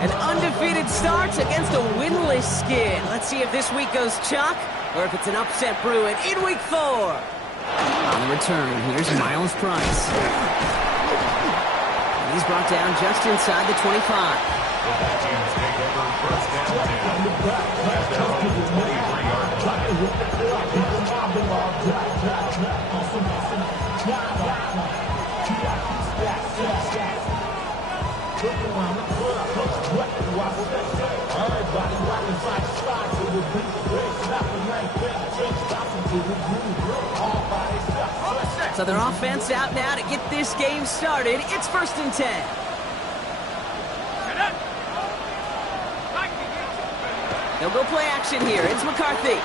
An undefeated start against a winless Skid. Let's see if this week goes chalk or if it's an upset brewing in week 4. On the return, here's Miles Price. And he's brought down just inside the 25. So their offense out now to get this game started. It's 1st and 10. They'll go play action here. It's McCarthy.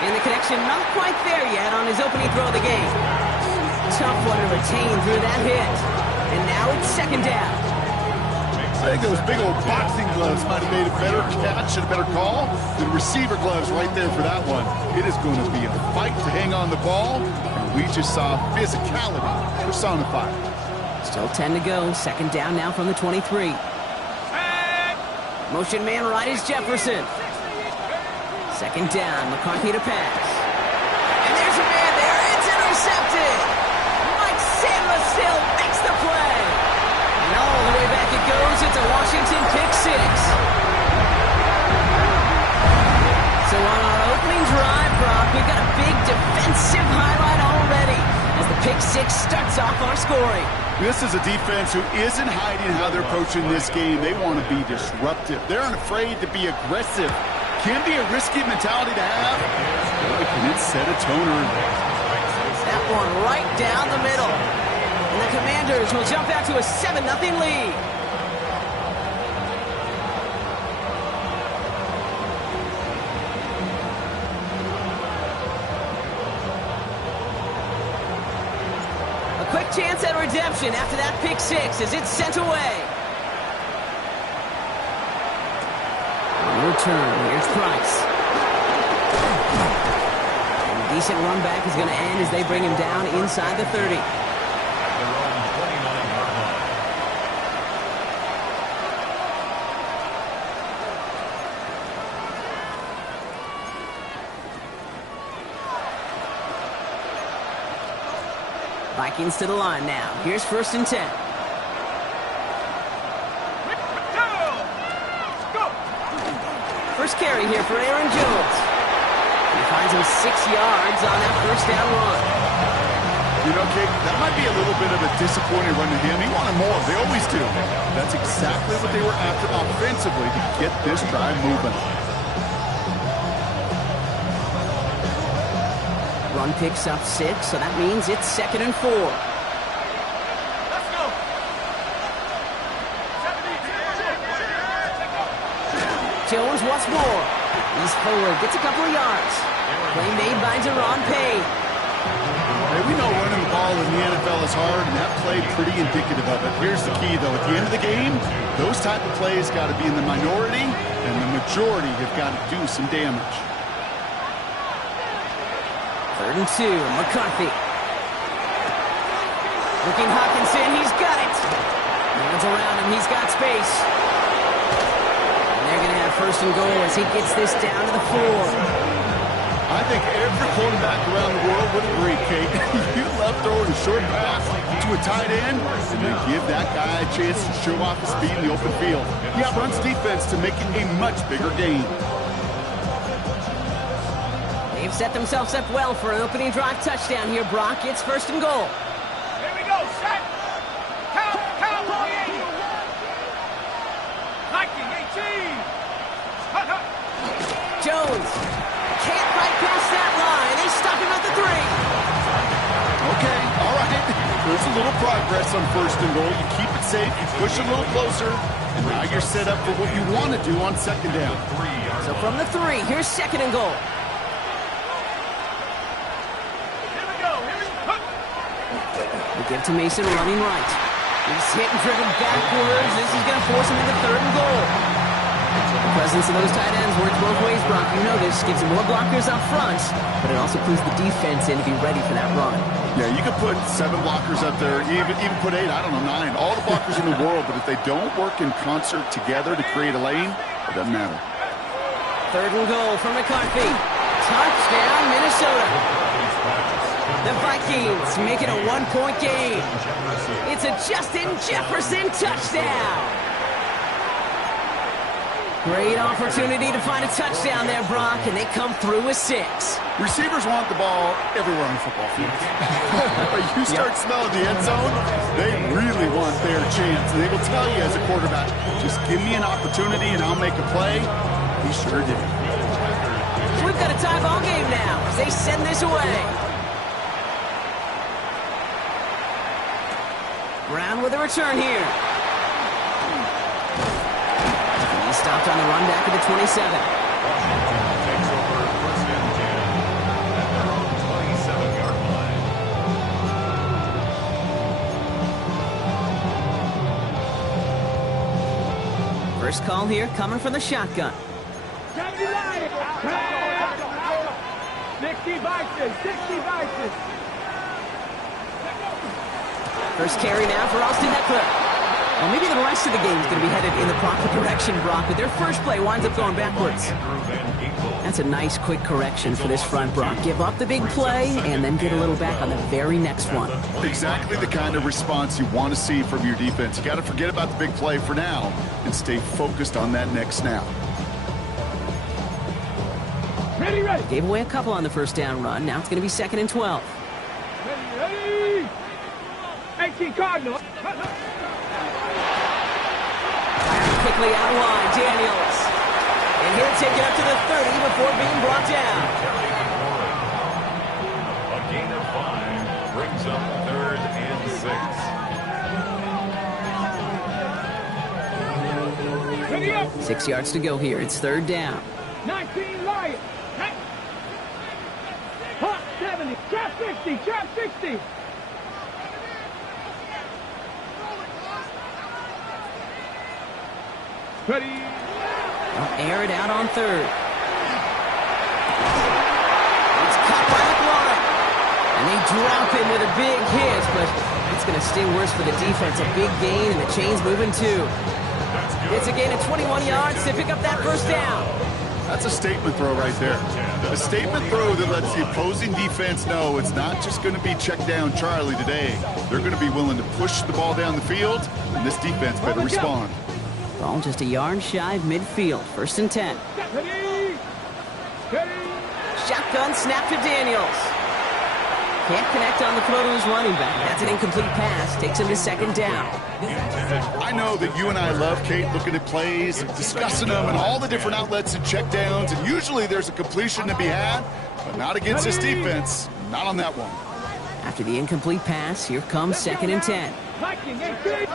And the connection not quite there yet on his opening throw of the game. Tough one to retain through that hit. And now it's 2nd down. I think those big old boxing gloves might have made a better catch and a better call than receiver gloves right there for that one. It is going to be a fight to hang on the ball, and we just saw physicality personified. Still 10 to go. 2nd down now from the 23. Motion man right is Jefferson. 2nd down, McCarthy to pass. And there's a man there. It's intercepted. Mike Samuel makes the play. And all the way back it goes. It's a Washington pick 6. So on our opening drive, Brock, we've got a big defensive highlight already as the pick 6 starts off our scoring. This is a defense who isn't hiding how they're approaching this game. They want to be disruptive. They're unafraid to be aggressive. Can be a risky mentality to have. Boy, can it set a tone early. That one right down the middle. And the Commanders will jump out to a 7-0 lead. A quick chance at redemption after that pick 6 as it's sent away. On return, here's Price. And a decent run back is going to end as they bring him down inside the 30. Vikings to the line now. Here's 1st and 10. First carry here for Aaron Jones. He finds him 6 yards on that 1st down run. You know, Kate, that might be a little bit of a disappointing run to him. He wanted more. They always do. That's exactly what they were after offensively to get this drive moving. Run picks up 6, so that means it's 2nd and 4. Let's go. Jones once more. He's forward, gets a couple of yards. Play made by Deron Payne. Hey, we know running the ball in the NFL is hard, and that play pretty indicative of it. Here's the key, though. At the end of the game, those type of plays got to be in the minority, and the majority have got to do some damage. 3rd and 2, McCarthy. Looking Hawkinson, he's got it. Hands around him, he's got space. And they're going to have 1st and goal as he gets this down to the 4. I think every quarterback around the world would agree, Kate. You love throwing a short pass to a tight end, and then give that guy a chance to show off his speed in the open field. He outruns defense to make it a much bigger game. They've set themselves up well for an opening drive touchdown here, Brock. It's 1st and goal. Here we go. Set. Count. Viking 18. Jones can't fight past that line. They stop him at the 3. Okay, all right. There's a little progress on 1st and goal. You keep it safe, you push a little closer, and now you're set up for what you want to do on 2nd down. So from the 3, here's 2nd and goal. They give to Mason running right. He's hit and driven backwards. This is going to force him into 3rd and goal. The presence of those tight ends works both ways, Brock. You know this. Gives them more blockers up front, but it also clues the defense in to be ready for that run. Yeah, you could put 7 blockers up there, even put 8, I don't know, 9. All the blockers in the world, but if they don't work in concert together to create a lane, it doesn't matter. 3rd and goal for McCarthy. Touchdown, Minnesota. The Vikings make it a 1-point game. It's a Justin Jefferson touchdown. Great opportunity to find a touchdown there, Brock, and they come through with 6. Receivers want the ball everywhere on the football field. But you start smelling the end zone, they really want their chance. And they will tell you as a quarterback, just give me an opportunity and I'll make a play. He sure did. We've got a tie ball game now as they send this away. Brown with a return here. He stopped on the run back at the 27. Takes over 1st and 10 at their own 27-yard line. First call here coming from the shotgun. 60 Vikings, 60 Vikings. First carry now for Austin Eckler. Well, maybe the rest of the game is going to be headed in the proper direction, Brock, but their first play winds up going backwards. That's a nice, quick correction for this front, Brock. Give up the big play and then get a little back on the very next one. Exactly the kind of response you want to see from your defense. You got to forget about the big play for now and stay focused on that next snap. Ready, ready. Gave away a couple on the first down run. Now it's going to be 2nd and 12. Ready, ready. 18 Cardinals. Quickly out wide, Daniels. And he'll take it up to the 30 before being brought down. A gain of 5 brings up 3rd and 6. Ready up. 6 yards to go here. It's 3rd down. 19 Lions. Hot 70. Trap 60. Trap 60. Ready. They'll air it out on 3rd. It's caught by McLaurin. And they drop him with a big hit, but it's going to sting worse for the defense. A big gain, and the chain's moving too. It's a gain of 21 yards to pick up that first down. That's a statement throw right there. A statement throw that lets the opposing defense know it's not just going to be check down Charlie today. They're going to be willing to push the ball down the field, and this defense better respond. Ball just a yard shy of midfield. 1st and 10. Ready. Ready. Shotgun snap to Daniels. Can't connect on the throw to his running back. That's an incomplete pass. Takes him to 2nd down. I know that you and I love, Kate, looking at plays, discussing them, and all the different outlets and check downs, and usually there's a completion to be had, but not against this defense. Not on that one. After the incomplete pass, here comes 2nd and 10. Viking 18. They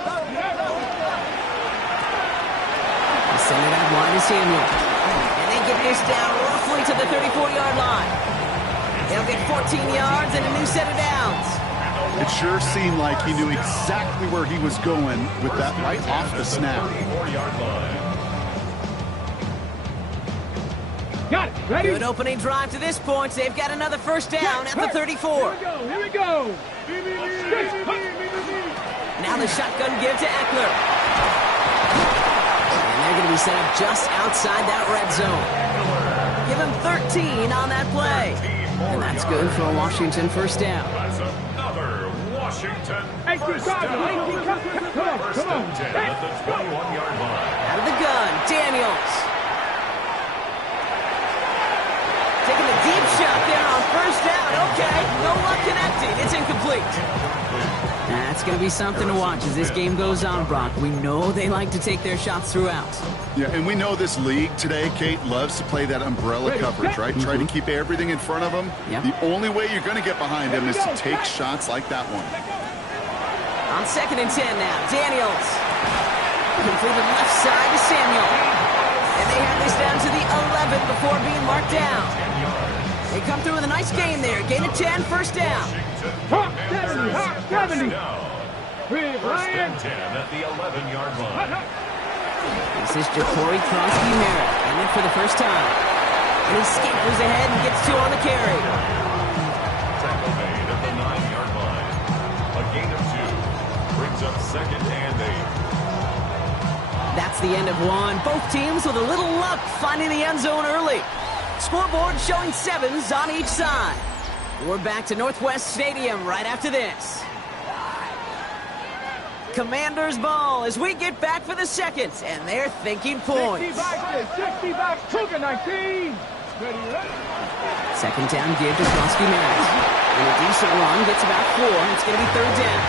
send it out wide to Samuel. And they get this down roughly to the 34-yard line. They'll get 14 yards and a new set of downs. It sure seemed like he knew exactly where he was going with that right off the snap. 34-yard line. Got it. Ready. Good opening drive to this point. They've got another first down at the 34. Here we go. Now the shotgun give to Eckler. And they're going to be set up just outside that red zone. Give him 13 on that play. And that's good for a Washington first down. That's another Washington 18 first Cardinals. down. 18 Cardinals. Come on. First Come on. and 10 at the 21-yard line. Out of the gun, Daniels. Taking a deep shot there on first down. Okay, no luck connecting. It's incomplete. That's going to be something to watch as this game goes on, Brock. We know they like to take their shots throughout. Yeah, and we know this league today, Kate, loves to play that umbrella coverage, right? Try to keep everything in front of them. Yep. The only way you're going to get behind them is to take shots like that one. On 2nd and 10 now, Daniels. Completed left side to Samuel. And they have this down to the 11 before being marked down. They come through with a nice game there. Gain of 10, first down. Hot 70. Hot 70. First and 10 at the 11-yard line. This is Ja'Cory Kronsky-Merritt, in it for the first time. And he scampers ahead and gets 2 on the carry. Tackle made at the 9-yard line. A gain of 2 brings up 2nd and 8. That's the end of one. Both teams with a little luck finding the end zone early. Scoreboard showing 7s on each side. We're back to Northwest Stadium right after this. Commanders ball as we get back for the second, and they're thinking points. 60 back, Cougar 19. Ready, ready. Second down give to Kronsky-Merritt. And a decent run gets about 4. It's going to be 3rd down.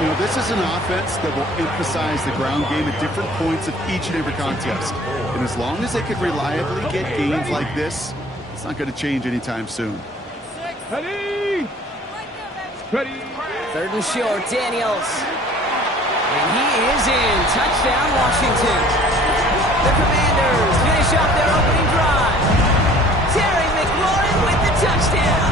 You know, this is an offense that will emphasize the ground game at different points of each and every contest. And as long as they can reliably get gains like this, it's not going to change anytime soon. Ready. Ready. 3rd and short, Daniels. And he is in. Touchdown, Washington. The Commanders finish off their opening drive. Terry McLaurin with the touchdown.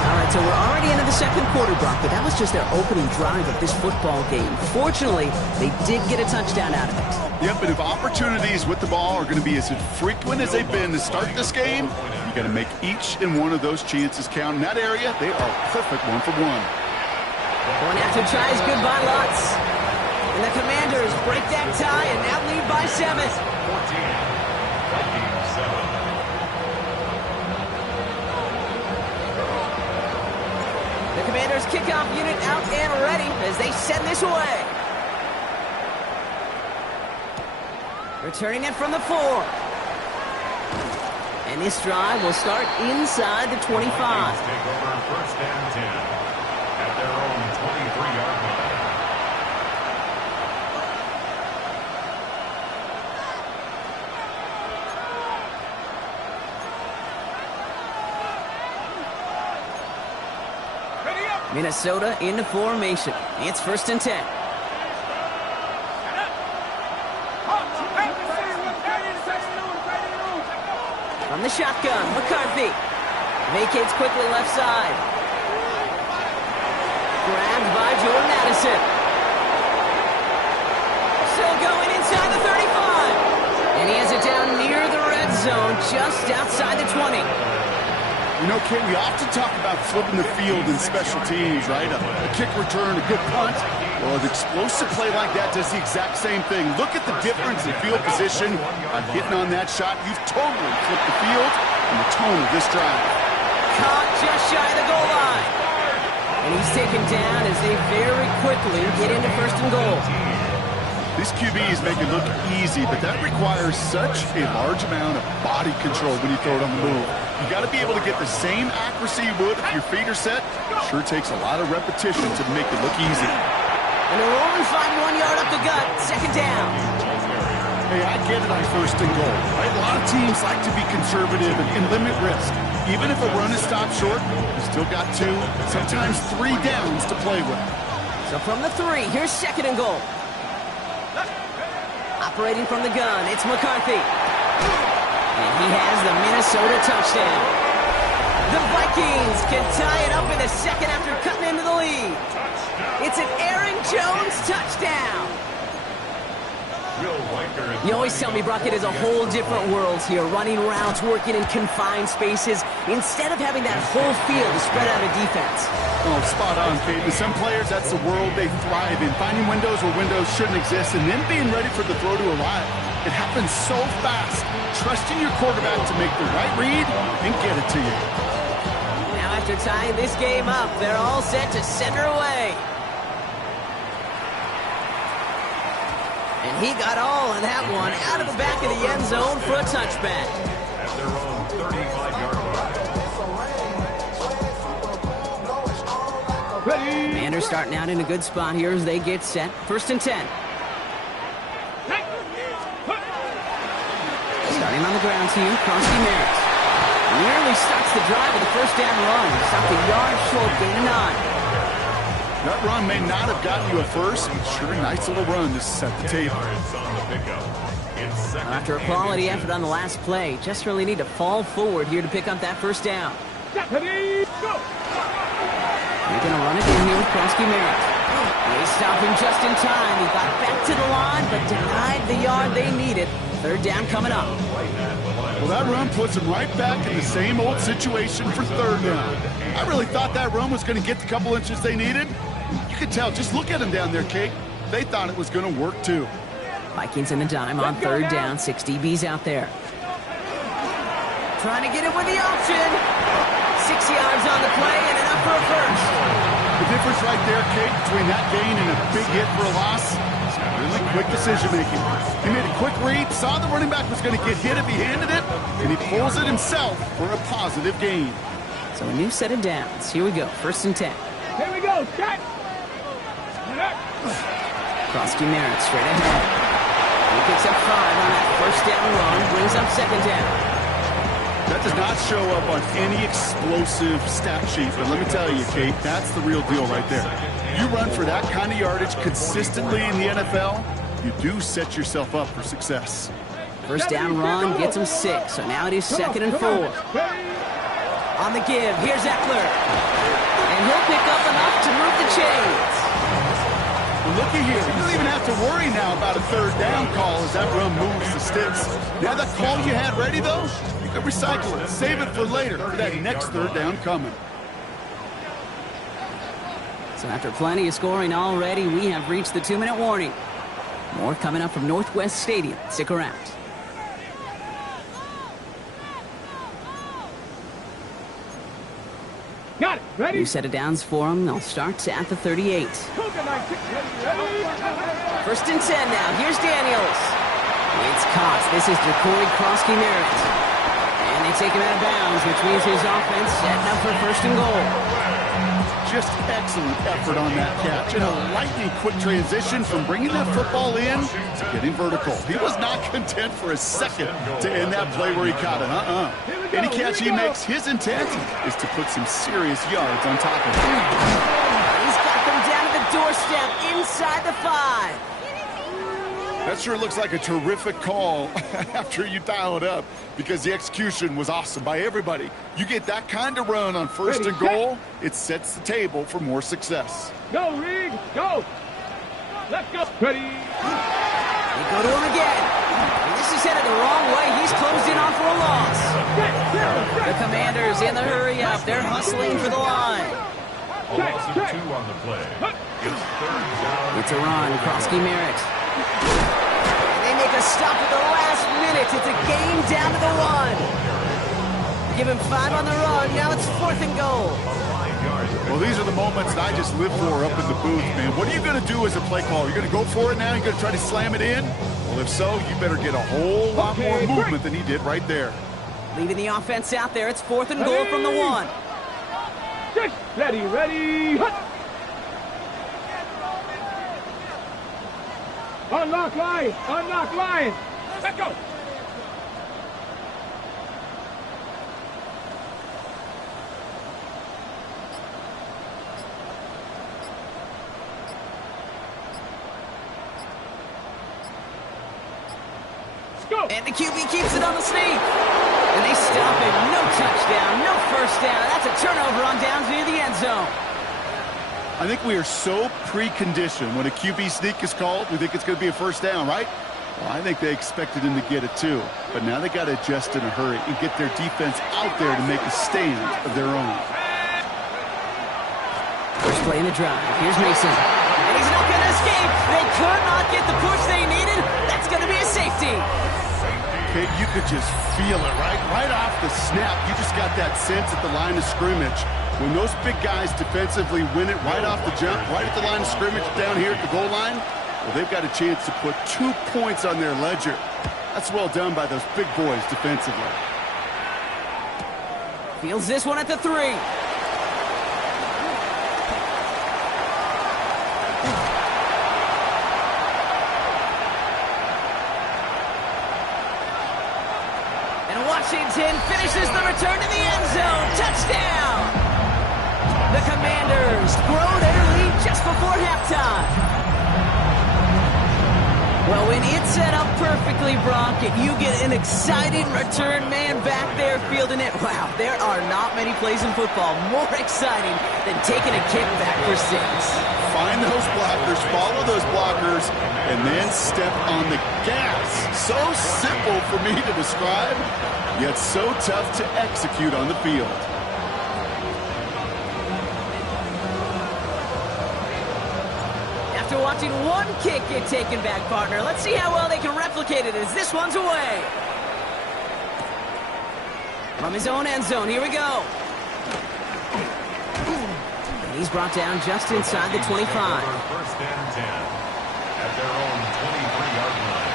All right, so we're already into the second quarter, Brock, but that was just their opening drive of this football game. Fortunately, they did get a touchdown out of it. Yep, and if opportunities with the ball are going to be as frequent as they've been to start this game, you got to make each and one of those chances count. In that area, they are perfect 1 for 1. Going after tries, goodbye lots. And the Commanders break that tie and now lead by 7. 14. Vikings 7. The Commanders kickoff unit out and ready as they send this away. Returning it from the 4. And this drive will start inside the 25. Vikings take over 1st and 10 at their own 23-yard line. Minnesota into formation. It's 1st and 10. From the shotgun, McCarthy. Vacates quickly left side. Grabbed by Jordan Addison. Still going inside the 35. And he has it down near the red zone, just outside the 20. You know, Kate, we often talk about flipping the field in special teams, right? A kick return, a good punt. Well, an explosive play like that does the exact same thing. Look at the difference in field position. By hitting on that shot, you've totally flipped the field and the tone of this drive. Caught just shy of the goal line. And he's taken down as they very quickly get into 1st and goal. These QBs make it look easy, but that requires such a large amount of body control when you throw it on the move. You got to be able to get the same accuracy you would if your feet are set. Sure takes a lot of repetition to make it look easy. And a rolling 5 1-yard up the gut. 2nd down. Hey, I get it on 1st and goal, right? A lot of teams like to be conservative and limit risk. Even if a run is stopped short, you still got 2, sometimes 3 downs to play with. So from the 3, here's 2nd and goal. Operating from the gun, it's McCarthy. And he has the Minnesota touchdown. The Vikings can tie it up in the 2nd after cutting into the lead. It's an Aaron Jones touchdown. You always tell me, Brock, it is a whole different world here. Running routes, working in confined spaces, instead of having that whole field to spread out a defense. Oh, spot on, Kate. With some players, that's the world they thrive in. Finding windows where windows shouldn't exist and then being ready for the throw to arrive. It happens so fast. Trusting your quarterback to make the right read and get it to you. Now after tying this game up, they're all set to send her away. And he got all of that one out of the back of the end zone for a touchback. At their own 35-yard line. Ready. Commanders starting out in a good spot here as they get set. 1st and 10. Starting on the ground team, Kronsky-Merritt. Nearly starts the drive with a 1st down run. Stopped a yard short, gain of 9. That run may not have gotten you a first, but sure, nice little run to set the table. After a quality effort on the last play, just really need to fall forward here to pick up that 1st down. Ready, go. They're going to run it in here with Kronsky-Merritt. They stopped him just in time. He got back to the line, but denied the yard they needed. Third down coming up. Well, that run puts them right back in the same old situation for third down. I really thought that run was going to get the couple inches they needed. You could tell, just look at them down there, Kate. They thought it was going to work too. Vikings in the dime on third down. 6 DBs out there. Trying to get it with the option. 6 yards on the play and enough for a first. The difference right there, Kate, between that gain and a big hit for a loss, really quick decision-making. He made a quick read, saw the running back was going to get hit if he handed it, and he pulls it himself for a positive gain. So a new set of downs. Here we go, 1st and 10. Here we go, set. Krosky Merritt straight ahead. He picks up 5 on that 1st down run, brings up 2nd down. That does not show up on any explosive stat sheet, but let me tell you, Kate, that's the real deal right there. You run for that kind of yardage consistently in the NFL, you do set yourself up for success. 1st down run gets him 6, so now it is 2nd and 4. On the give, here's Eckler. And he'll pick up enough to move the chains. Well, looky here, you don't even have to worry now about a 3rd down call as that run moves the sticks. Now that call you had ready, though, you can recycle it, save it for later, for that next 3rd down coming. So after plenty of scoring already, we have reached the 2-minute warning. More coming up from Northwest Stadium. Stick around. Got it. Ready? New set of downs for them. They'll start at the 38. 1st and 10 now. Here's Daniels. It's caught. This is Jacory Krosky Merritt. And they take him out of bounds, which means his offense setting up for 1st and goal. Just excellent effort on that catch. And a lightning quick transition from bringing that football in to getting vertical. He was not content for a second to end that play where he caught it. Any catch he makes, his intent is to put some serious yards on top of it. He's got them down to the doorstep inside the 5. That sure looks like a terrific call after you dial it up, because the execution was awesome by everybody. You get that kind of run on 1st and goal, it sets the table for more success. Go, Reed, go. Let's go. Ready. They go to him again. And this is headed the wrong way. He's closed in on for a loss. The Commanders in the hurry up. They're hustling for the line. A loss of 2 on the play. It's 3rd down. It's a run. Krosky Merritt. And they make a stop at the last minute. It's a gain down to the 1. Give him 5 on the run. Now it's 4th and goal. Well, these are the moments that I just live for up in the booth, man. What are you going to do as a play caller? You're going to go for it now? You're going to try to slam it in? Well, if so, you better get a whole lot more movement than he did right there. Leaving the offense out there. It's 4th and goal from the 1. Ready, ready. Unlock line. Unlock line. Let's go. And the QB keeps it on the sneak. And they stop him. No touchdown, no 1st down. That's a turnover on downs near the end zone. I think we are so preconditioned when a QB sneak is called, we think it's going to be a 1st down, right? Well, I think they expected him to get it too. But now they got to adjust in a hurry and get their defense out there to make a stand of their own. First play in the drive. Here's Mason. And he's not going to escape. They could not get the push they needed. That's going to be a safety. Okay, you could just feel it, right? Right off the snap, you just got that sense at the line of scrimmage. When those big guys defensively win it right off the jump, right at the line of scrimmage down here at the goal line, well, they've got a chance to put 2 points on their ledger. That's well done by those big boys defensively. Fields this one at the 3. Washington finishes the return to the end zone. Touchdown! The Commanders grow their lead just before halftime. Well, when it's set up perfect, perfectly, Brock, and you get an exciting return man back there fielding it. Wow, there are not many plays in football more exciting than taking a kick back for 6. Find those blockers, follow those blockers, and then step on the gas. So simple for me to describe, yet so tough to execute on the field. After watching one kick get taken back, partner, let's see how well they can replicate it as this one's away. From his own end zone, here we go. And he's brought down just inside the 25. First and 10 at their own 23-yard line.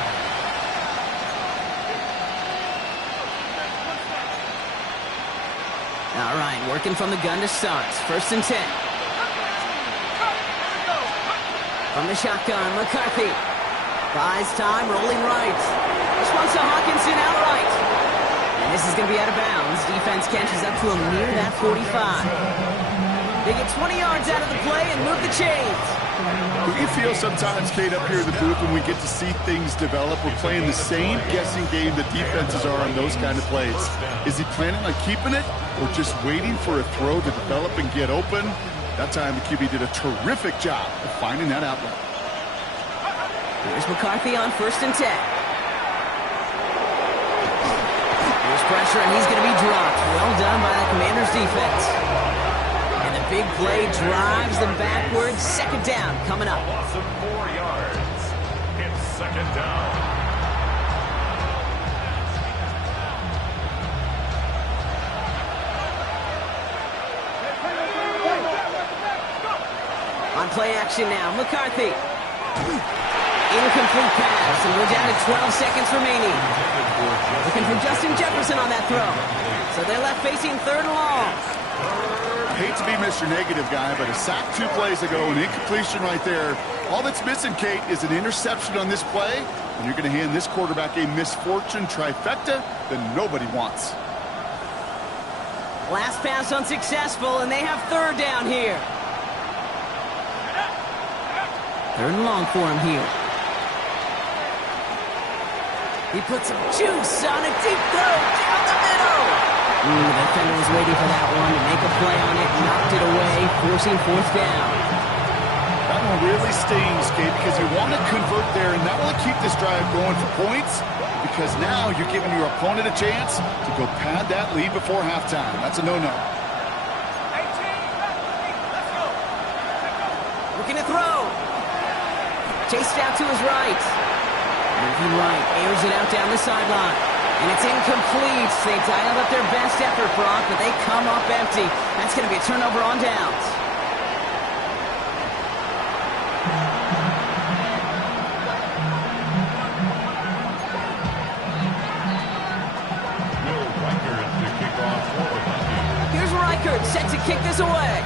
All right, working from the gun to start. First and 10. From the shotgun, McCarthy. Buys time, rolling right. This one's to Hawkinson outright. And this is going to be out of bounds. Defense catches up to him near that 45. They get 20 yards out of the play and move the chains. We feel sometimes, Kate, up here in the booth when we get to see things develop. We're playing the same guessing game that defenses are on those kind of plays. Is he planning on keeping it or just waiting for a throw to develop and get open? That time, the QB did a terrific job of finding that outlet. Here's McCarthy on first and 10. Here's pressure, and he's going to be dropped. Well done by the Commanders' defense. And the big play drives them backwards. Second down coming up. Loss of 4 yards. It's second down. On play action now, McCarthy. Incomplete pass, and we're down to 12 seconds remaining. Looking for Justin Jefferson on that throw. So they're left facing third and long. I hate to be Mr. Negative guy, but a sack 2 plays ago, an incompletion right there. All that's missing, Kate, is an interception on this play, and you're going to hand this quarterback a misfortune trifecta that nobody wants. Last pass unsuccessful, and they have third down here. Third and long for him here. He puts some juice on a deep throw down the middle. The defender was waiting for that one to make a play on it, knocked it away, forcing fourth down. That one really stings, Kate, because you want to convert there and not only keep this drive going for points, because now you're giving your opponent a chance to go pad that lead before halftime. That's a no-no. Looking to throw. Chased out to his right. Moving right, airs it out down the sideline. And it's incomplete. They dialed up their best effort, Brock, but they come up empty. That's going to be a turnover on downs. Will Reichert to kick off for the Vikings. Here's Reichert set to kick this away.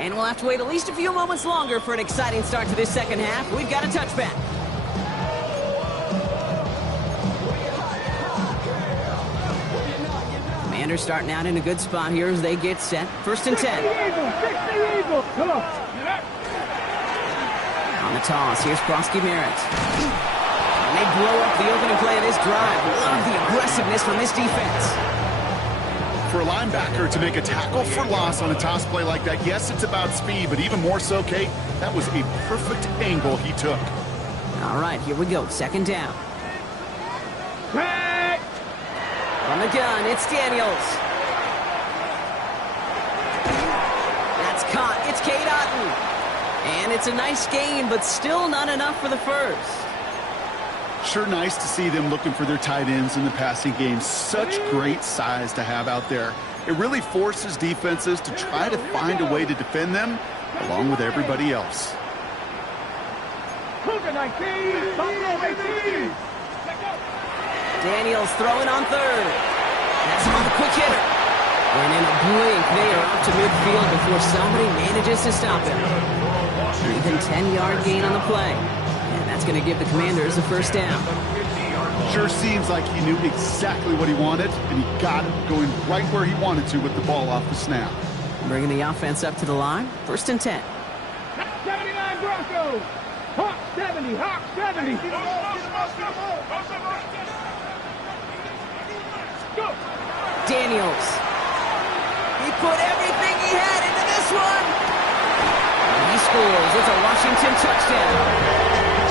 And we'll have to wait at least a few moments longer for an exciting start to this second half. We've got a touchback. Commanders starting out in a good spot here as they get set. First and 10. Come on. On the toss, here's Prosky Merritt. And they blow up the opening play of this drive. Love the aggressiveness from this defense. For a linebacker to make a tackle for loss on a toss play like that, yes, it's about speed, but even more so, Kate, that was a perfect angle he took. All right, here we go. Second down. Back. On the gun, it's Daniels. That's caught. It's Cade Otton. And it's a nice gain, but still not enough for the first. Sure nice to see them looking for their tight ends in the passing game. Such great size to have out there. It really forces defenses to try to find a way to defend them along with everybody else. Cougar 19. Buffalo 18. Daniels throwing on third. That's on the quick hitter. And in a blink, they are out to midfield before somebody manages to stop him. Even 10-yard gain on the play. And that's going to give the Commanders a first down. Sure seems like he knew exactly what he wanted, and he got it going right where he wanted to with the ball off the snap. Bringing the offense up to the line. First and 10. 79 drive. Bronco. Hawk 70, Hawk 70. Go. Daniels. He put everything he had into this one. And he scores. It's a Washington touchdown.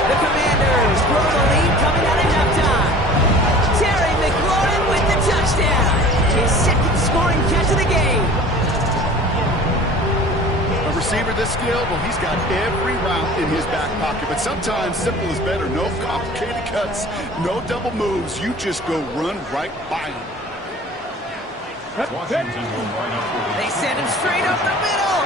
The Commanders grow the lead coming out of halftime. Terry McLaurin with the touchdown. His second scoring catch of the game. A receiver this skilled, well, he's got every route in his back pocket. But sometimes simple is better. No complicated cuts, no double moves. You just go run right by him. Washington will line up for the... They send him straight up the middle.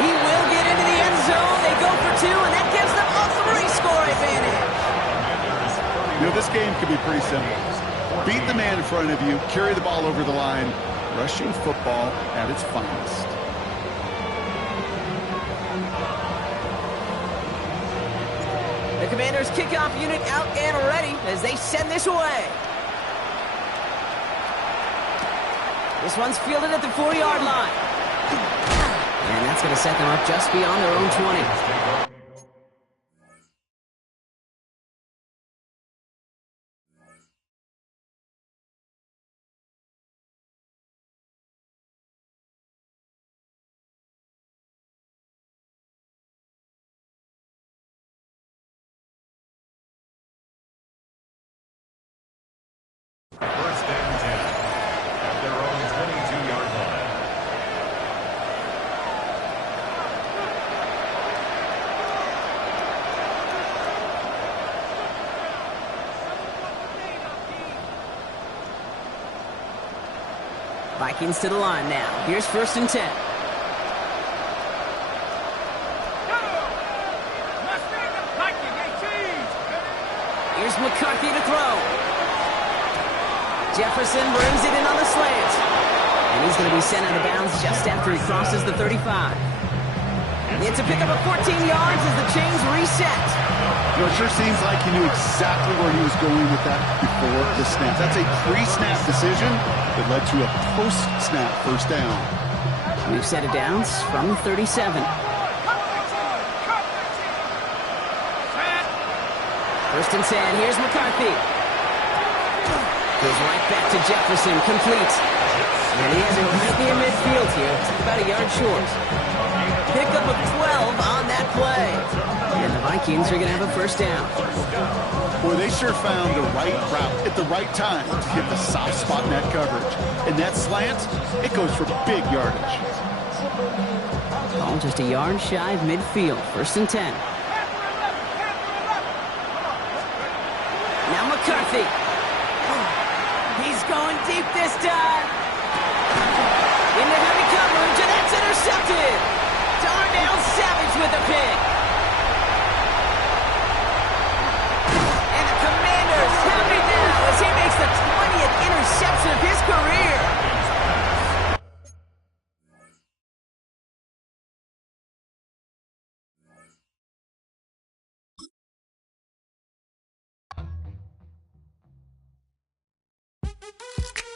He will get into the end zone. They go for two, and that gives them a three-score advantage. You know, this game can be pretty simple. Beat the man in front of you, carry the ball over the line, rushing football at its finest. The Commanders' kickoff unit out and ready as they send this away. This one's fielded at the 4-yard line. And that's going to set them up just beyond their own 20. First and 10 at their own 22-yard line. Vikings to the line now. Here's first and 10. Here's McCarthy to throw. Jefferson brings it in on the slant. And he's going to be sent out of bounds just after he crosses the 35. It's a pickup of 14 yards as the chains reset. You know, it sure seems like he knew exactly where he was going with that before the snap. That's a pre-snap decision that led to a post-snap first down. We've set it downs from the 37. First and 10. Here's McCarthy. Goes right back to Jefferson, complete. And he has it right near midfield here, about a yard short. Pickup of 12 on that play. And the Vikings are going to have a first down. Boy, they sure found the right route at the right time to hit the soft spot in that coverage. And that slant, it goes for big yardage. Ball just a yard shy of midfield, first and 10. Now McCarthy. He's going deep this time. Into heavy coverage, and that's intercepted. Darnell Savage with a pick. And the Commanders happy now as he makes the 20th interception of his career.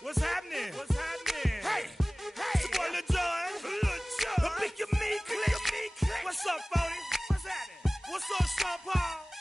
What's happening? What's happening? Hey, hey, it's your boy Lil Jon. Lil Jon. Click your me, click. What's up, Phony? What's happening? What's up, Sean Paul?